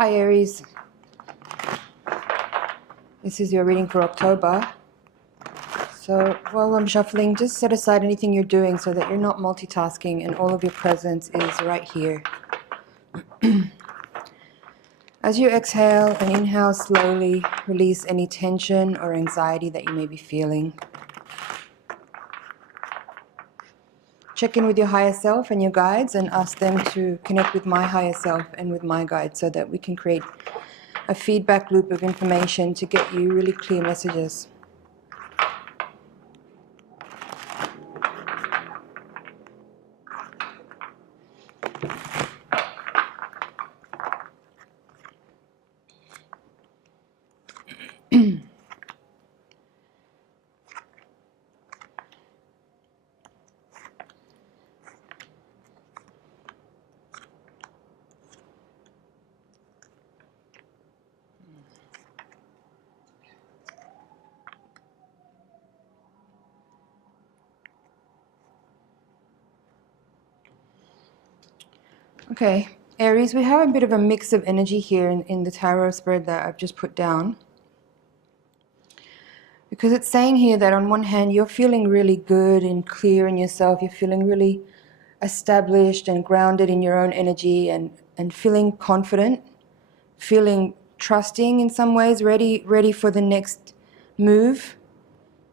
Hi Aries, this is your reading for October. So while I'm shuffling, just set aside anything you're doing so that you're not multitasking and all of your presence is right here. As you exhale and inhale slowly, release any tension or anxiety that you may be feeling. Check in with your higher self and your guides and ask them to connect with my higher self and with my guides so that we can create a feedback loop of information to get you really clear messages. Okay, Aries, we have a bit of a mix of energy here in the tarot spread that I've just put down. Because it's saying here that on one hand, you're feeling really good and clear in yourself. You're feeling really established and grounded in your own energy and feeling confident, feeling trusting in some ways, ready for the next move,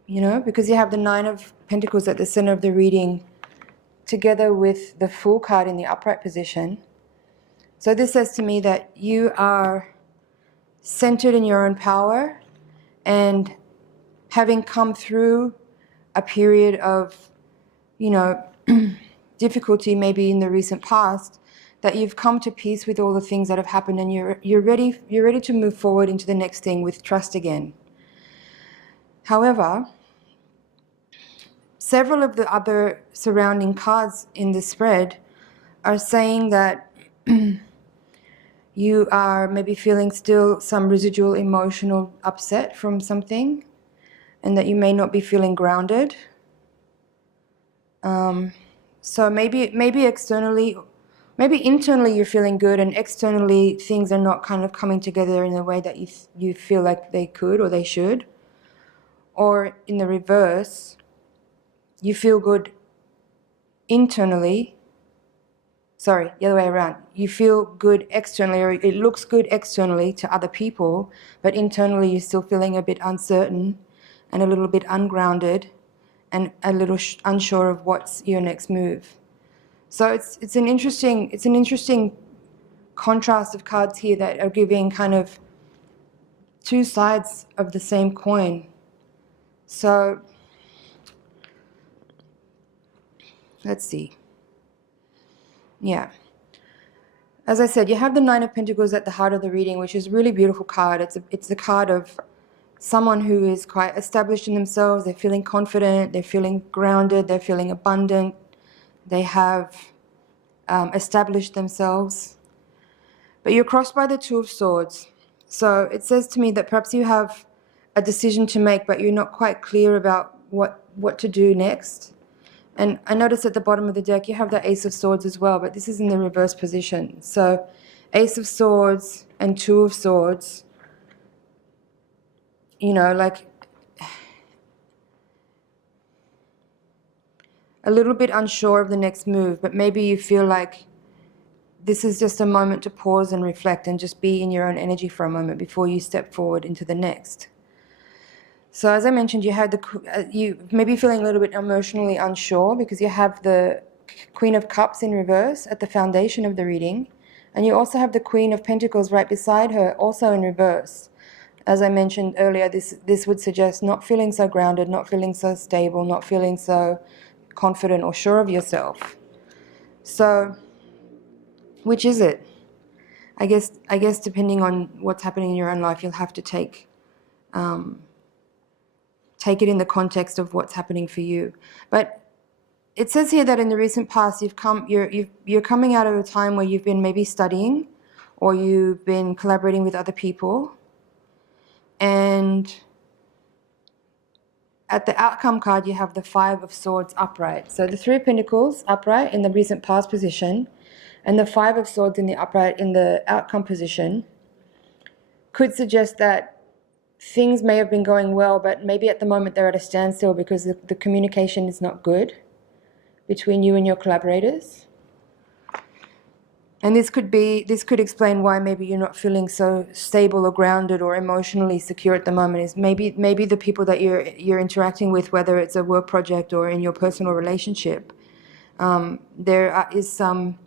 you know, because you have the Nine of Pentacles at the center of the reading together with the Fool card in the upright position. So this says to me that you are centered in your own power, and having come through a period of, you know, difficulty maybe in the recent past, that you've come to peace with all the things that have happened, and you're ready to move forward into the next thing with trust again. However, several of the other surrounding cards in this spread are saying that you are maybe feeling still some residual emotional upset from something, and that you may not be feeling grounded. So maybe externally, maybe internally you're feeling good, and externally things are not kind of coming together in the way that you feel like they could or they should. Or in the reverse, you feel good internally. Sorry, the other way around. You feel good externally, or it looks good externally to other people, but internally you're still feeling a bit uncertain and a little bit ungrounded and a little unsure of what's your next move. So it's an interesting contrast of cards here that are giving kind of two sides of the same coin. So let's see. Yeah. As I said, you have the Nine of Pentacles at the heart of the reading, which is a really beautiful card. It's the card of someone who is quite established in themselves. They're feeling confident, they're feeling grounded, they're feeling abundant. They have established themselves. But you're crossed by the Two of Swords. So it says to me that perhaps you have a decision to make, but you're not quite clear about what to do next. And I notice at the bottom of the deck you have the Ace of Swords as well, but this is in the reverse position. So Ace of Swords and Two of Swords, you know, like a little bit unsure of the next move, but maybe you feel like this is just a moment to pause and reflect and just be in your own energy for a moment before you step forward into the next. So as I mentioned, you had you maybe feeling a little bit emotionally unsure because you have the Queen of Cups in reverse at the foundation of the reading, and you also have the Queen of Pentacles right beside her, also in reverse. As I mentioned earlier, this would suggest not feeling so grounded, not feeling so stable, not feeling so confident or sure of yourself. So, which is it? I guess depending on what's happening in your own life, you'll have to take it in the context of what's happening for you. But it says here that in the recent past, you're coming out of a time where you've been maybe studying, or you've been collaborating with other people. And at the outcome card, you have the Five of Swords upright. So the Three of Pentacles upright in the recent past position, and the Five of Swords in the upright in the outcome position. could suggest that things may have been going well, but maybe at the moment they're at a standstill because the communication is not good between you and your collaborators. And this could explain why maybe you're not feeling so stable or grounded or emotionally secure at the moment. Is maybe the people that you're interacting with, whether it's a work project or in your personal relationship, is some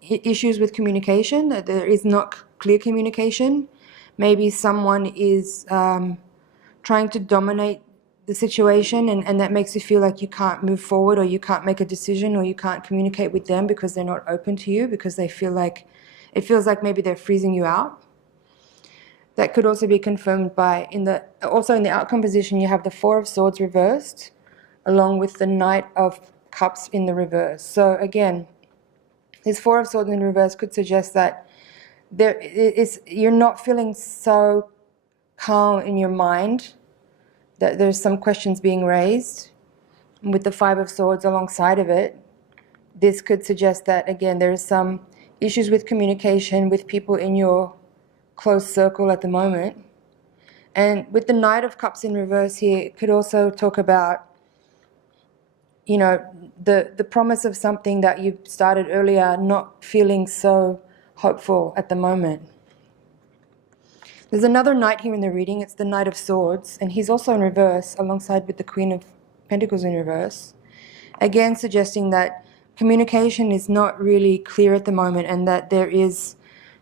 issues with communication. That there is not clear communication. Maybe someone is trying to dominate the situation, and that makes you feel like you can't move forward, or you can't make a decision, or you can't communicate with them because they're not open to you, because they feel like, it feels like maybe they're freezing you out. That could also be confirmed by, also in the outcome position, you have the Four of Swords reversed, along with the Knight of Cups in the reverse. So again, this Four of Swords in reverse could suggest that you're not feeling so calm in your mind, that there's some questions being raised. And with the Five of Swords alongside of it, this could suggest that, again, there are some issues with communication with people in your close circle at the moment. And with the Knight of Cups in reverse here, it could also talk about, you know, the promise of something that you started earlier not feeling so hopeful at the moment. There's another knight here in the reading. It's the Knight of Swords, and he's also in reverse alongside with the Queen of Pentacles in reverse. Again, suggesting that communication is not really clear at the moment, and that there is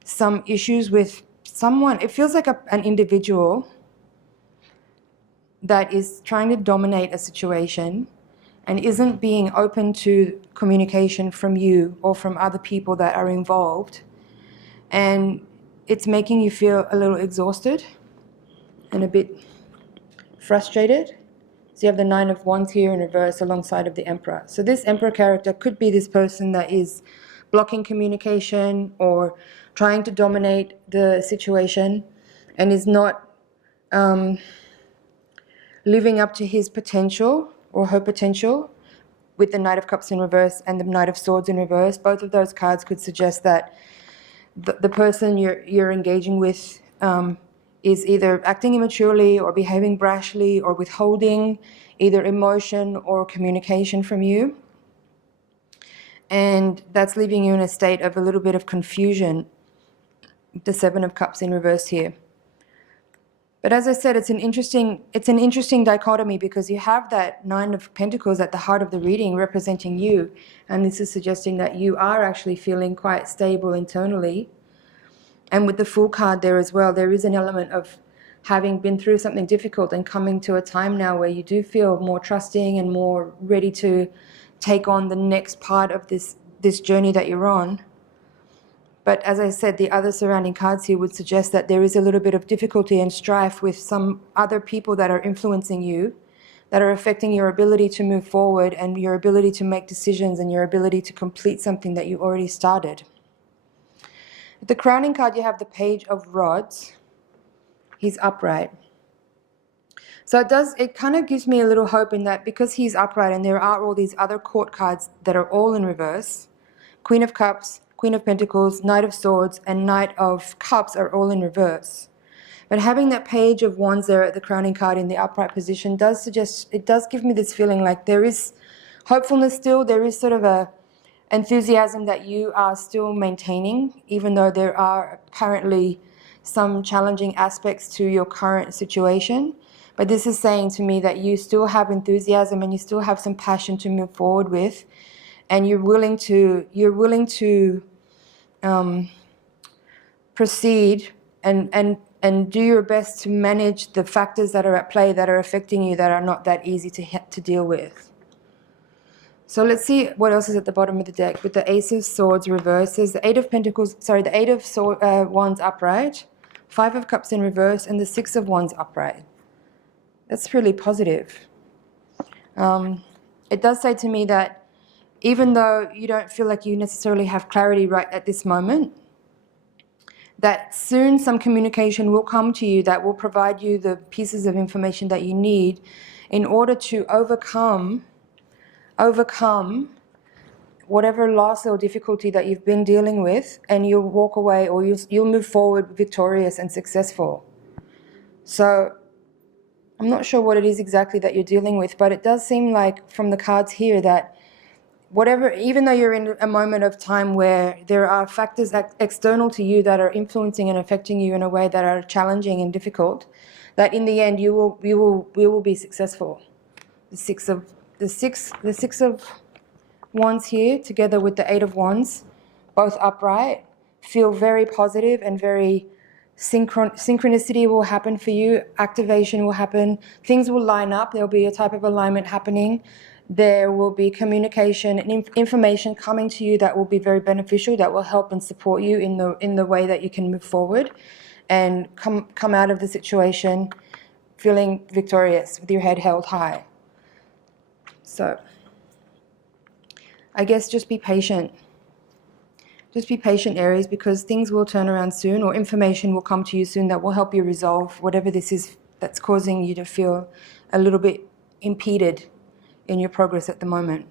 some issues with someone. It feels like an individual that is trying to dominate a situation and isn't being open to communication from you or from other people that are involved. And it's making you feel a little exhausted and a bit frustrated. So you have the Nine of Wands here in reverse alongside of the Emperor. So this Emperor character could be this person that is blocking communication or trying to dominate the situation and is not living up to his potential or her potential, with the Knight of Cups in reverse and the Knight of Swords in reverse. Both of those cards could suggest that the person you're engaging with is either acting immaturely or behaving brashly or withholding either emotion or communication from you. And that's leaving you in a state of a little bit of confusion. The Seven of Cups in reverse here. But as I said, it's an interesting dichotomy, because you have that Nine of Pentacles at the heart of the reading representing you, and this is suggesting that you are actually feeling quite stable internally. And with the Fool card there as well, there is an element of having been through something difficult and coming to a time now where you do feel more trusting and more ready to take on the next part of this journey that you're on. But as I said, the other surrounding cards here would suggest that there is a little bit of difficulty and strife with some other people that are influencing you, that are affecting your ability to move forward and your ability to make decisions and your ability to complete something that you already started. With the crowning card, you have the Page of Rods. He's upright. So it kind of gives me a little hope in that, because he's upright and there are all these other court cards that are all in reverse. Queen of Cups, Queen of Pentacles, Knight of Swords, and Knight of Cups are all in reverse. But having that Page of Wands there at the crowning card in the upright position does suggest, it does give me this feeling like there is hopefulness still, there is sort of a enthusiasm that you are still maintaining, even though there are apparently some challenging aspects to your current situation. But this is saying to me that you still have enthusiasm and you still have some passion to move forward with, and you're willing to proceed and do your best to manage the factors that are at play that are affecting you, that are not that easy to deal with. So let's see what else is at the bottom of the deck. With the Ace of Swords reverse, there's the Eight of Pentacles, the Eight of Wands upright, Five of Cups in reverse, and the Six of Wands upright. That's really positive. It does say to me that even though you don't feel like you necessarily have clarity right at this moment, that soon some communication will come to you that will provide you the pieces of information that you need in order to overcome whatever loss or difficulty that you've been dealing with, and you'll walk away, or you'll move forward victorious and successful. So I'm not sure what it is exactly that you're dealing with, but it does seem like from the cards here that whatever, even though you're in a moment of time where there are factors external to you that are influencing and affecting you in a way that are challenging and difficult, that in the end you will be successful. The six of Wands here, together with the Eight of Wands, both upright, feel very positive and very synchronicity will happen for you. Activation will happen. Things will line up. There'll be a type of alignment happening. There will be communication and information coming to you that will be very beneficial, that will help and support you in the way that you can move forward and come out of the situation feeling victorious with your head held high. So I guess just be patient. Just be patient, Aries, because things will turn around soon, or information will come to you soon that will help you resolve whatever this is that's causing you to feel a little bit impeded in your progress at the moment.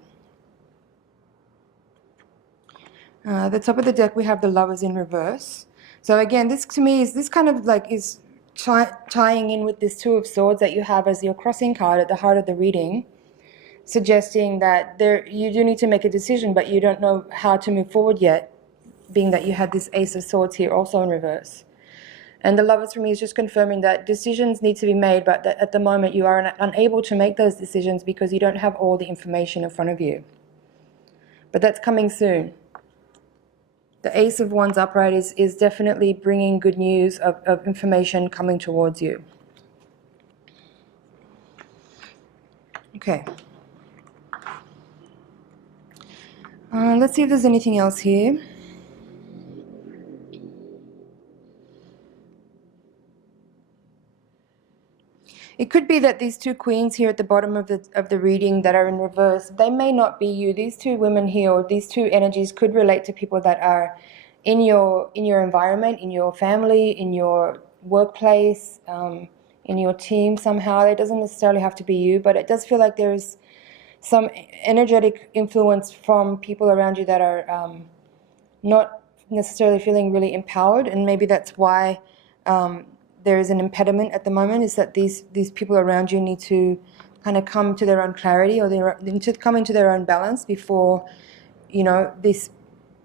At the top of the deck, we have the Lovers in reverse. So again, this to me is kind of like is tying in with this Two of Swords that you have as your crossing card at the heart of the reading, suggesting that you do need to make a decision, but you don't know how to move forward yet, being that you had this Ace of Swords here also in reverse. And the Lovers for me is just confirming that decisions need to be made, but that at the moment you are unable to make those decisions because you don't have all the information in front of you. But that's coming soon. The Ace of Wands upright is definitely bringing good news of information coming towards you. Okay. Let's see if there's anything else here. It could be that these two queens here at the bottom of the reading that are in reverse, they may not be you. These two women here, or these two energies, could relate to people that are in your environment, in your family, in your workplace, in your team somehow. It doesn't necessarily have to be you, but it does feel like there's some energetic influence from people around you that are not necessarily feeling really empowered, and maybe that's why there is an impediment at the moment, is that these people around you need to kind of come to their own clarity, or they need to come into their own balance before, you know, these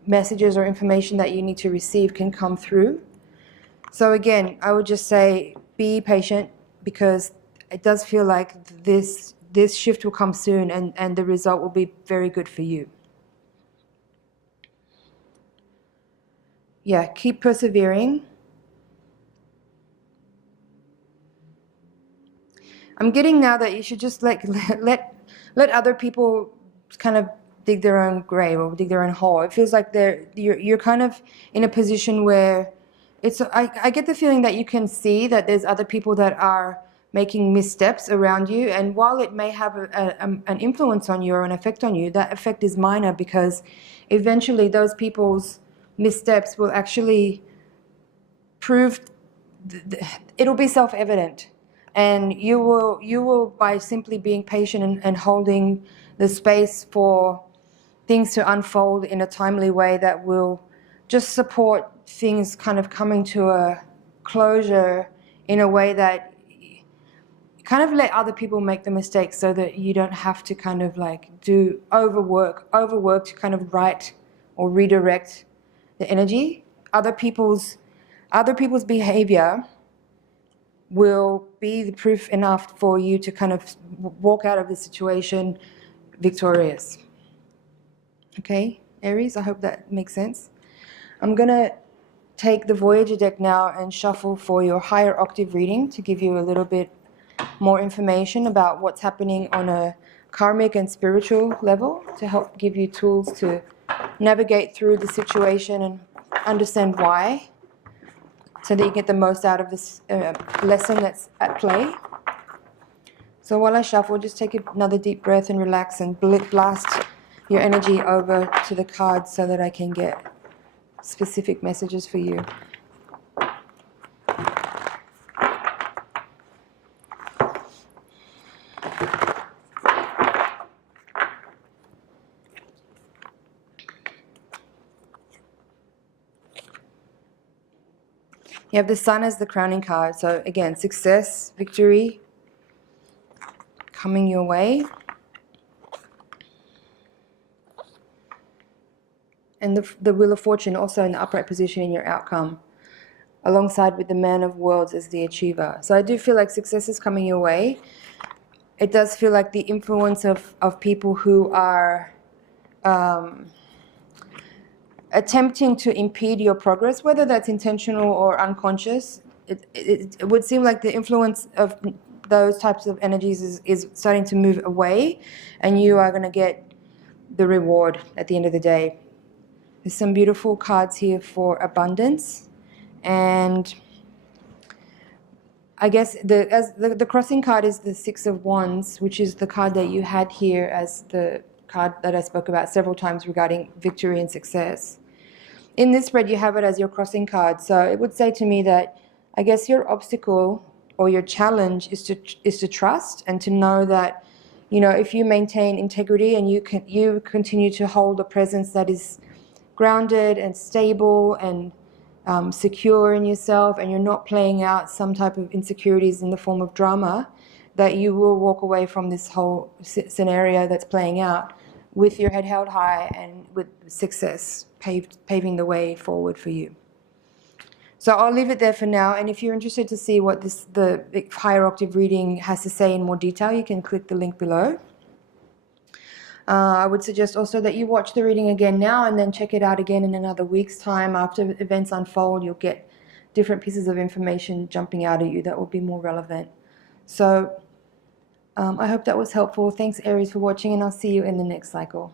messages or information that you need to receive can come through. So again, I would just say be patient, because it does feel like this shift will come soon, and the result will be very good for you. Yeah, keep persevering. I'm getting now that you should just let other people kind of dig their own grave or dig their own hole. It feels like you're kind of in a position where I get the feeling that you can see that there's other people that are making missteps around you, and while it may have an influence on you or an effect on you, that effect is minor, because eventually those people's missteps will actually prove, it'll be self-evident. And you will by simply being patient and holding the space for things to unfold in a timely way that will just support things kind of coming to a closure in a way that kind of let other people make the mistakes, so that you don't have to kind of like do overwork to kind of right or redirect the energy. Other people's behavior will be the proof enough for you to kind of walk out of the situation victorious. Okay, Aries, I hope that makes sense. I'm going to take the Voyager deck now and shuffle for your higher octave reading to give you a little bit more information about what's happening on a karmic and spiritual level, to help give you tools to navigate through the situation and understand why, so that you get the most out of this lesson that's at play. So while I shuffle, just take another deep breath and relax, and blast your energy over to the cards so that I can get specific messages for you. You have the Sun as the crowning card. So again, success, victory, coming your way. And the Wheel of Fortune also in the upright position in your outcome, alongside with the Man of Worlds as the achiever. So I do feel like success is coming your way. It does feel like the influence of people who are attempting to impede your progress, whether that's intentional or unconscious. It would seem like the influence of those types of energies is starting to move away, and you are going to get the reward at the end of the day. There's some beautiful cards here for abundance, and I guess the crossing card is the Six of Wands, which is the card that you had here as the card that I spoke about several times regarding victory and success. In this spread, you have it as your crossing card. So it would say to me that I guess your obstacle or your challenge is to trust and to know that, you know, if you maintain integrity and you continue to hold a presence that is grounded and stable and secure in yourself, and you're not playing out some type of insecurities in the form of drama, that you will walk away from this whole scenario that's playing out with your head held high and with success paving the way forward for you. So I'll leave it there for now, and if you're interested to see what the higher octave reading has to say in more detail, you can click the link below. I would suggest also that you watch the reading again now and then check it out again in another week's time. After events unfold, you'll get different pieces of information jumping out at you that will be more relevant. So I hope that was helpful. Thanks, Aries, for watching, and I'll see you in the next cycle.